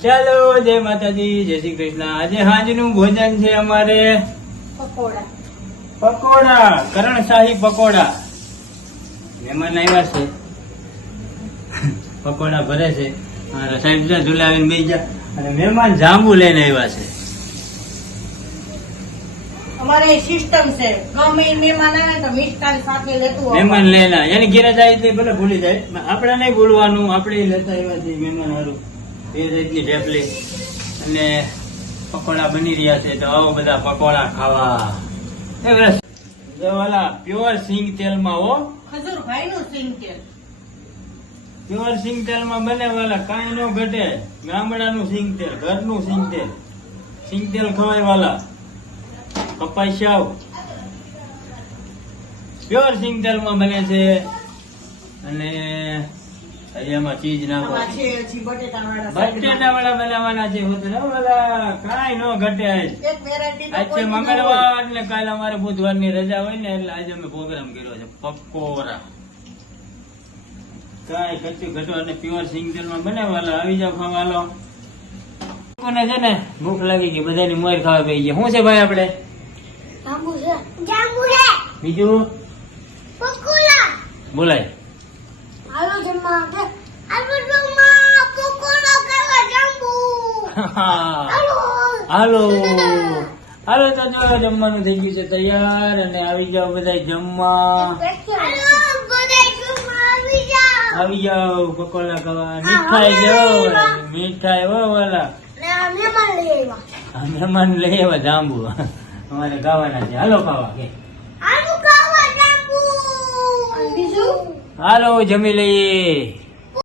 ચાલો જય માતાજી, જય શ્રી કૃષ્ણ। આજે સાંજનું ભોજન છે અમારે પકોડા, કરણશાહી પકોડા। મહેમાન આવ્યા છે, પકોડા ભરે છે। સાહેબ ઝુલાવીને બેસી જા, અને મહેમાન જાંબુ લઈને આવ્યા છે। અમારે સિસ્ટમ છે, ગમે એ મહેમાન આવે તો મિષ્ટાન સાથે લેતું આવવાનું। મહેમાન લેના એની ઘેરે જાય તો ભલે ભૂલી જાય, આપણે નહીં ભૂલવાનું। આપણે લેતા આવ્યા છીએ મહેમાન હારું એ રીતની ઢેપલી અને પકોડા બની રહ્યા છે। તો આવો બધા પકોડા ખાવા। પ્યોર સિંગ તેલમાં હો, ખજૂરભાઈ નું સિંગ તેલ, પ્યોર સિંગ તેલમાં બને વાલા, કાંઈ નો ઘટે। ગામડાનું સિંગ તેલ, ઘરનું સિંગ તેલ, સિંગ તેલ ખવાય વાલા। કપાસ્યાવ પ્યોર સિંગ તેલમાં બને છે। અને એમાં ચીજ નાખો, આમાં છે હજી બટેટાવાળા બટેટા વાળા બનાવવાના છે। કાંઈ નો ઘટે। એક વેરાયટી આજ છે મંગળવાર ને કાલે અમારે બુધવાર ની રજા હોય ને, એટલે આજે અમે પ્રોગ્રામ કર્યો છે પકોડા। કાંઈ કચ્યું ઘટો અને પ્યોર સિંગ તેલ માં બનાવવાલા। આવી જાવ ખાવાલો। લોકોને છે ને ભૂખ લાગી ગઈ, બધાની મોર ખાવા પડી ગઈ। શું છે ભાઈ આપણે? જાંબુ છે, જાંબુ છે, બીજું પકોડા બોલાય। હાલો જમવા દે, હાલો જમવા પકોડા ખાવા જાંબુ। હાલો હાલો હાલો, તો જો જમવાનું થઈ ગયું છે તૈયાર, અને આવી જાવ બધા જમવા। હાલો બધા જમવા આવી જાવ, આવી જાવ પકોડા ખાવા। મીઠાઈ જાવ, મીઠાઈ હો વાલા। ને આ મહેમાન લઈ આવ્યા, આ મહેમાન લઈ આવ્યા જાંબુ, અમારે ખાવાના છે। હાલો ખાવા કે હાલો ખાવા જાંબુ। અને બીજું હાલો જમી લઈએ।